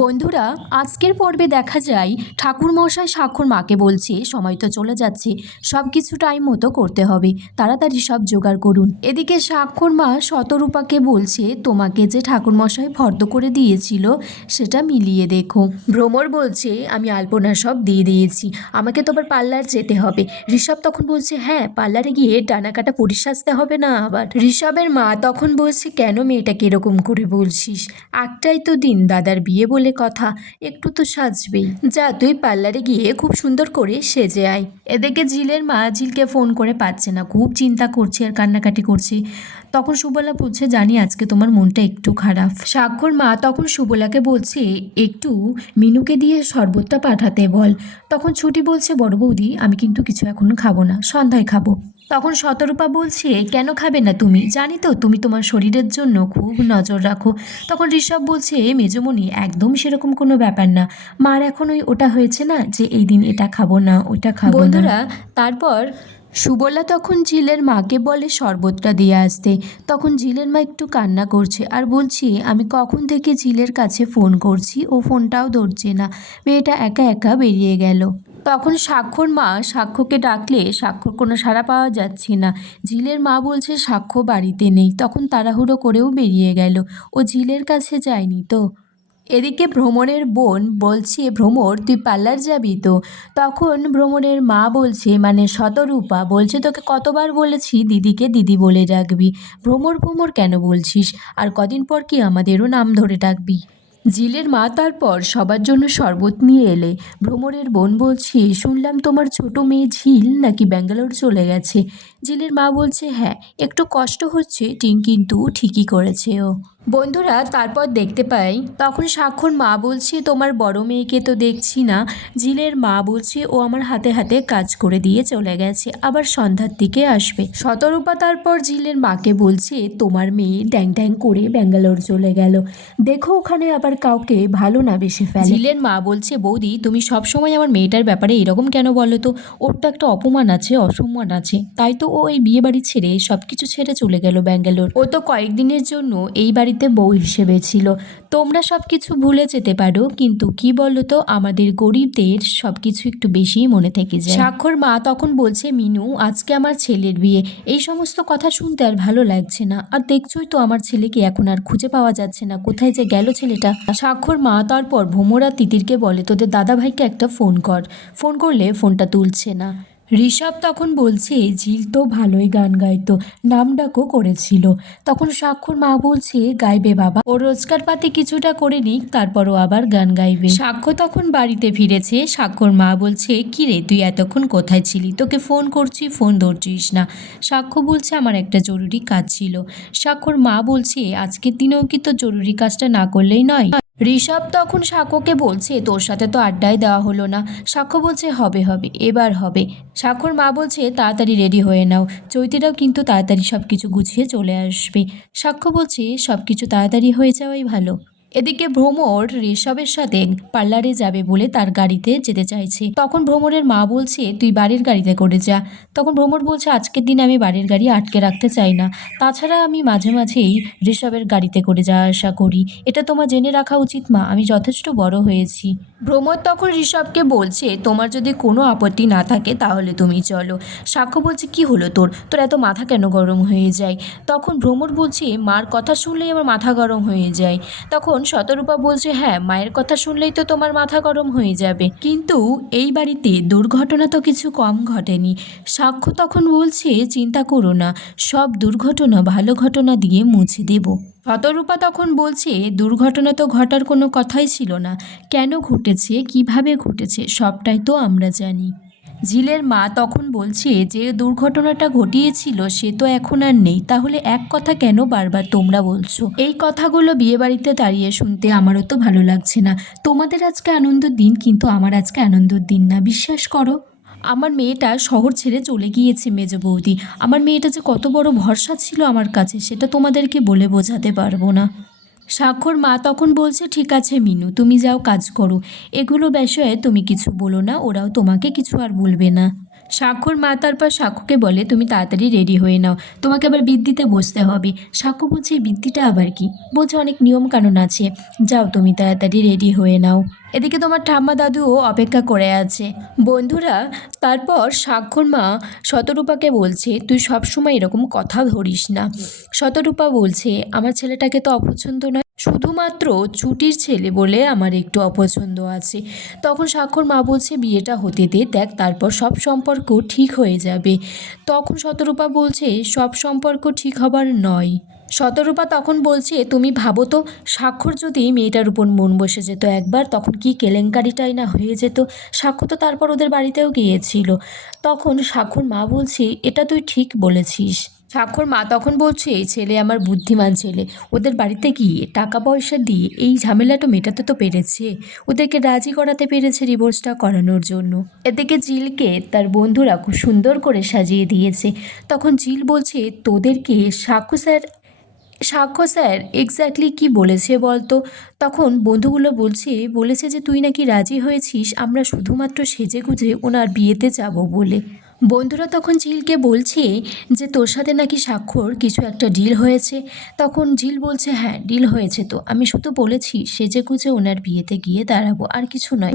বন্ধুরা, আজকের পর্বে দেখা যায়, ঠাকুরমশাই স্বাক্ষর মাকে বলছে, সময় তো চলে যাচ্ছে সব কিছু টাইম মতো করতে হবে, তাড়াতাড়ি সব জোগাড় করুন। এদিকে সাক্ষর মা শতরূপাকে বলছে, তোমাকে যে ঠাকুরমশাই ফর্দ করে দিয়েছিল, সেটা মিলিয়ে দেখো। ভ্রমর বলছে, আমি আলপনা সব দিয়ে দিয়েছি, আমাকে তো আবার পার্লার যেতে হবে। ঋষভ তখন বলছে হ্যাঁ পার্লারে গিয়ে ডানা কাটা পরি সাজতে হবে না আবার। ঋষভের মা তখন বলছে, কেন মেয়েটাকে এরকম করে বলছিস? একটাই তো দিন, দাদার বিয়ে বলে কথা, একটু তো সাজবেই। যা তুই পার্লারে গিয়ে খুব সুন্দর করে সেজে আয়। এদিকে ঝিলের মা ঝিলকে ফোন করে পাচ্ছে না, খুব চিন্তা করছে আর কান্নাকাটি করছে। তখন সুবলা বলছে, জানি আজকে তোমার মনটা একটু খারাপ। স্বাক্ষর মা তখন সুবলাকে বলছে, একটু মিনুকে দিয়ে শরবতটা পাঠাতে বল। তখন ছুটি বলছে, বড় বৌদি, আমি কিন্তু কিছু এখনও খাব না, সন্ধ্যায় খাব। তখন শতরূপা বলছে, কেন খাবে না তুমি? জানি তো, তুমি তোমার শরীরের জন্য খুব নজর রাখো। তখন ঋষভ বলছে মেজমণি, একদম সেরকম কোনো ব্যাপার না। মার এখন ওই ওটা হয়েছে না যে, এই দিন এটা খাব না, ওটা খাব বন্ধুরা, তারপর সুবলা তখন ঝিলের মাকে বলে শরবতটা দিয়ে আসতে। তখন ঝিলের মা একটু কান্না করছে আর বলছি, আমি কখন থেকে ঝিলের কাছে ফোন করছি? ও ফোনটাও ধরছে না। মেয়েটা একা একা বেরিয়ে গেল। তখন সাক্ষর মা সাক্ষ্যকে ডাকলে সাক্ষর কোনো সাড়া পাওয়া যাচ্ছে না। ঝিলের মা বলছে, সাক্ষ্য বাড়িতে নেই। তখন তাড়াহুড়ো করেও বেরিয়ে গেল। ও ঝিলের কাছে যায়নি তো। এদিকে ভ্রমণের বোন বলছে, ভ্রমর, তুই পার্লার যাবি তো? তখন ভ্রমণের মা বলছে মানে শতরূপা। বলছে, তোকে কতবার বলেছি দিদিকে দিদি বলে ডাকবি। ভ্রমর ভ্রমর কেন বলছিস? আর কদিন পর কি আমাদেরও নাম ধরে ডাকবি? ঝিলের মা তারপর সবার জন্য শরবত নিয়ে এলে। ভ্রমরের বোন বলছে, শুনলাম তোমার ছোট মেয়ে ঝিল নাকি ব্যাঙ্গালোর চলে গেছে। জিলের মা বলছে হ্যাঁ একটু কষ্ট হচ্ছে টিং কিন্তু ঠিকই করেছে ও। বন্ধুরা তারপর দেখতে পাই তখন স্বাক্ষর মা বলছে তোমার বড় মেয়েকে তো দেখছি না। ঝিলের মা বলছে ও আমার হাতে হাতে কাজ করে দিয়ে চলে গেছে আবার সন্ধ্যার দিকে আসবে। শতরূপা তারপর ঝিলের মাকে বলছে তোমার মেয়ে ড্যাং ড্যাং করে ব্যাঙ্গালোর চলে গেল। দেখো ওখানে আবার কাউকে ভালো না বেশি ফেলে। ঝিলের মা বলছে বৌদি তুমি সবসময় আমার মেয়েটার ব্যাপারে এরকম কেন বলো তো? ওর তো একটা অপমান আছে অসম্মান আছে। তাই তো ও এই বিয়ে বাড়ি ছেড়ে সব কিছু ছেড়ে চলে গেল ব্যাঙ্গালোর। ও তো কয়েকদিনের জন্য এই বাড়িতে বউ হিসেবে ছিল। তোমরা সব কিছু ভুলে যেতে পারো, কিন্তু কি বলো তো আমাদের গরিবদের সব কিছু একটু বেশিই মনে থেকে যায়। স্বাক্ষর মা তখন বলছে, মিনু, আজকে আমার ছেলের বিয়ে। এই সমস্ত কথা শুনতে আর ভালো লাগছে না। আর দেখছোই তো আমার ছেলেকে এখন আর খুঁজে পাওয়া যাচ্ছে না। কোথায় যে গেল ছেলেটা? স্বাক্ষর মা তারপর ভোমরা তিতিরকে বলে, তোদের দাদা ভাইকে একটা ফোন কর। ফোন করলে ফোনটা তুলছে না। ঋষভ তখন বলছে ঝিল তো ভালোই গান গাইতো, নাম ডাকও করেছিল। তখন স্বাক্ষর মা বলছে, গাইবে বাবা, ও রোজগার পাতি কিছুটা করে নিক, তারপরও আবার গান গাইবে। সাক্ষ্য তখন বাড়িতে ফিরেছে স্বাক্ষর মা বলছে কিরে তুই এতক্ষণ কোথায় ছিলি? তোকে ফোন করছি, ফোন ধরছিস না। সাক্ষ্য বলছে, আমার একটা জরুরি কাজ ছিল। স্বাক্ষর মা বলছে, আজকের দিনেও কি তো জরুরি কাজটা না করলেই নয়? ঋষভ তখন সাক্ষ্যকে বলছে, তোর সাথে তো আড্ডায় দেওয়া হলো না। সাক্ষ্য বলছে, হবে হবে, এবার হবে। সাক্ষর মা বলছে, তাড়াতাড়ি রেডি হয়ে নাও। চৈতিরাও কিন্তু তাড়াতাড়ি সব কিছু গুছিয়ে চলে আসবে। সাক্ষ্য বলছে সব কিছু তাড়াতাড়ি হয়ে যাওয়াই ভালো। এদিকে ভ্রমর ঋষভের সাথে পার্লারে যাবে বলে তার গাড়িতে যেতে চাইছে। তখন ভ্রমরের মা বলছে, তুই বাড়ির গাড়িতে করে যা। তখন ভ্রমর বলছে, আজকের দিন আমি বাড়ির গাড়ি আটকে রাখতে চাই না। তাছাড়া আমি মাঝে মাঝেই ঋষভের গাড়িতে করে যাওয়া আসা করি। এটা তোমার জেনে রাখা উচিত, মা। আমি যথেষ্ট বড় হয়েছি। ভ্রমর তখন ঋষভকে বলছে, তোমার যদি কোনো আপত্তি না থাকে তাহলে তুমি চলো। সাক্ষ্য বলছে, কি হলো তোর? তোর এত মাথা কেন গরম হয়ে যায়? তখন ভ্রমর বলছে, মার কথা শুনলেই আমার মাথা গরম হয়ে যায়। তখন শতরূপা বলছে হ্যাঁ মায়ের কথা শুনলেই তো তোমার মাথা গরম হয়ে যাবে। কিন্তু এই বাড়িতে দুর্ঘটনা তো কিছু কম ঘটেনি। সাক্ষ্য তখন বলছে, চিন্তা করো না, সব দুর্ঘটনা ভালো ঘটনা দিয়ে মুছে দেব। শতরূপা তখন বলছে, দুর্ঘটনা তো ঘটার কোনো কথাই ছিল না। কেন ঘটেছে? কীভাবে ঘটেছে? সবটাই তো আমরা জানি। ঝিলের মা তখন বলছে, যে দুর্ঘটনাটা ঘটিয়েছিল সে তো এখন আর নেই। তাহলে এক কথা কেন বারবার তোমরা বলছো? এই কথাগুলো বিয়েবাড়িতে দাঁড়িয়ে শুনতে আমারও তো ভালো লাগছে না। তোমাদের আজকে আনন্দের দিন, কিন্তু আমার আজকে আনন্দের দিন না, বিশ্বাস করো। আমার মেয়েটা শহর ছেড়ে চলে গিয়েছে মেজ বৌদি। আমার মেয়েটা যে কত বড় ভরসা ছিল আমার কাছে, সেটা তোমাদেরকে বলে বোঝাতে পারব না। স্বাক্ষর মা তখন বলছে, ঠিক আছে মিনু, তুমি যাও কাজ করো। এগুলো বিষয়ে তুমি কিছু বলো না, ওরাও তোমাকে কিছু আর বলবে না। সাক্ষর মা তারপর সাক্ষুকে বলে, তুমি তাড়াতাড়ি রেডি হয়ে নাও। তোমাকে আবার বৃদ্ধিতে বসতে হবে। সাক্ষু বলছে, এই বিদ্যিটা আবার কি? বলছে, অনেক নিয়মকানুন আছে। যাও, তুমি তাড়াতাড়ি রেডি হয়ে নাও। এদিকে তোমার ঠাম্মা দাদুও অপেক্ষা করে আছে। বন্ধুরা, তারপর সাক্ষর মা শতরূপাকে বলছে, তুই সবসময় এরকম কথা ধরিস না। শতরূপা বলছে, আমার ছেলেটাকে তো অপছন্দ নয়। শুধুমাত্র ছুটির ছেলে বলে আমার একটু অপছন্দ আছে। তখন স্বাক্ষর মা বলছে, বিয়েটা হতে দে, দেখ তারপর সব সম্পর্ক ঠিক হয়ে যাবে। তখন শতরূপা বলছে, সব সম্পর্ক ঠিক হবার নয়। শতরূপা তখন বলছে, তুমি ভাবো তো, স্বাক্ষর যদি মেয়েটার উপর মন বসে যেত একবার, তখন কি কেলেঙ্কারিটাই না হয়ে যেত? স্বাক্ষর তো তারপর ওদের বাড়িতেও গিয়েছিল। তখন স্বাক্ষর মা বলছে, এটা তুই ঠিক বলেছিস। স্বাক্ষর মা তখন বলছে, এই ছেলে আমার বুদ্ধিমান ছেলে। ওদের বাড়িতে গিয়ে টাকা পয়সা দিয়ে এই ঝামেলাটা মেটাতে তো পেরেছে? ওদেরকে রাজি করাতে পেরেছে ডিভোর্সটা করানোর জন্য। এদিকে জিলকে তার বন্ধুরা খুব সুন্দর করে সাজিয়ে দিয়েছে। তখন জিল বলছে, তোদেরকে সাক্ষ্য স্যার সাক্ষ্য স্যার এক্স্যাক্টলি কি বলেছে বলতো? তখন বন্ধুগুলো বলছে, বলেছে যে তুই নাকি রাজি হয়েছিস, আমরা শুধুমাত্র সেজে গুজে ওনার বিয়েতে যাব বলে। বন্ধুরা তখন ঝিলকে বলছে যে, তোর সাথে নাকি স্বাক্ষর কিছু একটা ডিল হয়েছে? তখন ঝিল বলছে হ্যাঁ ডিল হয়েছে তো। আমি শুধু বলেছি সেজে গুজে ওনার বিয়েতে গিয়ে দাঁড়াবো, আর কিছু নয়।